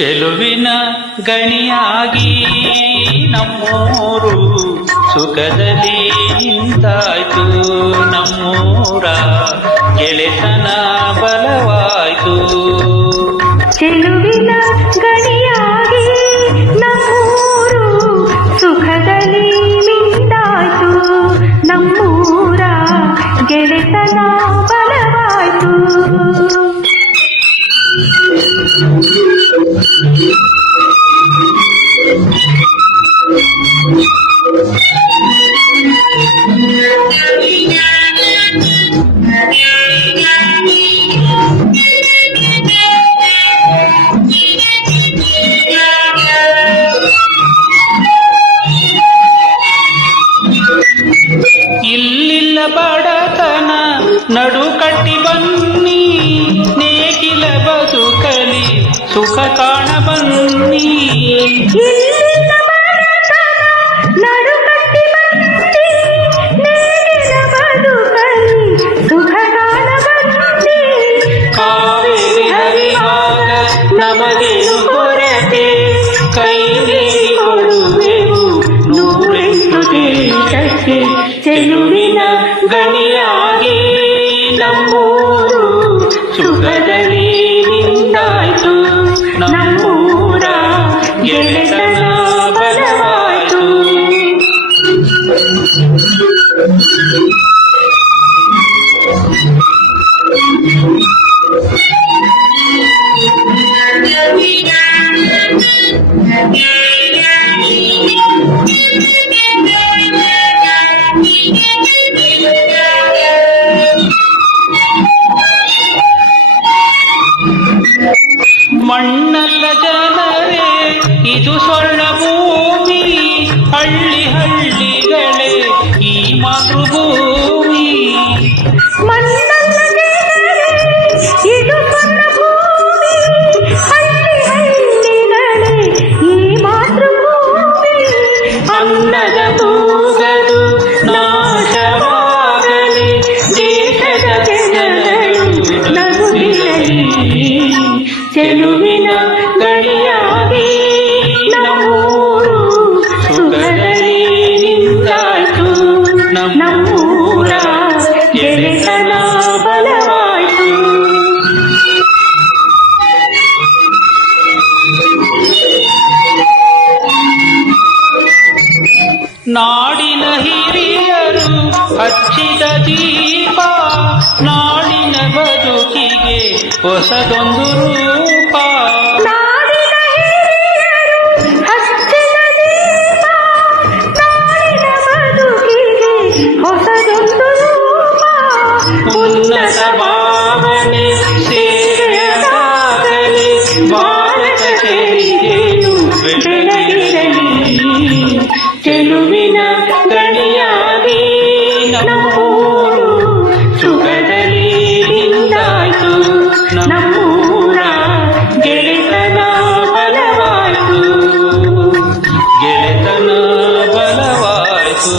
ಚೆಲುವಿನ ಗಣಿಯಾಗಿ ನಮ್ಮೂರು ಸುಖದಲ್ಲಿ ನಿಂತಾಯ್ತು. ನಮ್ಮೂರ ಗೆಳೆತನ ಬಲವಾಯ್ತು. ಚೆಲುವಿನ ಗಣಿಯಾಗಿ ನಮ್ಮೂರು ಸುಖದಲ್ಲಿ ನಿಂತಾಯ್ತು. ನಮ್ಮೂರ ಗೆಳೆತನ ಬಲವಾಯ್ತು. ಇಲ್ಲಿಲ್ಲ ಬಡತನ ನಡು ಕಟ್ಟಿ ಬನ್ನಿ, ನೇಗಿಲ ಬದುಕಲಿ ಸುಖ ಕಾಣ ಬನ್ನಿ. ಇಲ್ಲಿಲ್ಲ ಬಡತನ ನಡು ಕಟ್ಟಿ ಬನ್ನಿ, ನೇಗಿಲ ಬದುಕಲಿ ಸುಖ ಕಾಣ ಬನ್ನಿ. ಕಾವೇರಿ ಹರಿವಾಗ ನಮಗೇನು ಕೊರತೆ, ಕೈಗೆ ಕೊಡುವೆವು ನೂರೆಂಟು ದೇಶಕ್ಕೆ. ಚೆಲುವಿನ ಗಣಿಯಾಗಿ ನಮ್ಮೂರು ಸುಖದಲ್ಲಿ ನಿಂತಾಯ್ತು. ನಮ್ಮೂರ ಗೆಳೆತನ ಬಲವಾಯ್ತು. ಮಣ್ಣಲ್ಲ ಜನರೇ ಇದು ಸ್ವರ್ಣ ಭೂಮಿ, ಹಳ್ಳಿ ಹಳ್ಳಿಗಳೇ ಈ ಮಾತೃಭೂಮಿ. ಮಣ್ಣಲ್ಲ ಜನರೇ ಇದು ಸ್ವರ್ಣ ಭೂಮಿ, ಹಳ್ಳಿ ಹಳ್ಳಿಗಳೇ ಈ ಮಾತೃಭೂಮಿ. ಅನ್ನದ ಮೂಗದು ನಾಶವಾಗಲಿ, ದೇಶದ ಜನರು ನಗುತ್ತಿರಲಿ. ಚೆಲುವಿನ ಗಣಿಯಾಗಿ ನಮ್ಮೂರು ಸುಖದಲ್ಲಿ ನಿಂತಾಯ್ತು. ನಮ್ಮೂರ ಗೆಳೆತನ ಬಲವಾಯ್ತು. ನಾಡಿನ ಹಿರಿಯರು ಹಚ್ಚಿದ ದೀಪ, ನಾಡಿನ ಬದುಕಿಗೆ ಹೊಸದೊಂದು ರೂಪ. ನಾಡಿನ ಹಿರಿಯರು ಹಚ್ಚಿದ ದೀಪ, ನಾಡಿನ ಬದುಕಿಗೆ ಹೊಸದೊಂದು ರೂಪ. ಉನ್ನತ ಭಾವನೆ ಸೇವೆಯಾಗಲಿ, ಭಾರತ ಸೇರಿದೆಯು ಬೆಳಗಿರಲಿ. ಚೆಲುವಿನ ಗಣಿಯಾಗಿ ನಮ್ಮೂರು ಸುಖದಲ್ಲಿ ನಿಂತಾಯ್ತು. ನಮ್ಮೂರ ಗೆಳೆತನ ಬಲವಾಯ್ತು. ಗೆಳೆತನ ಬಲವಾಯ್ತು.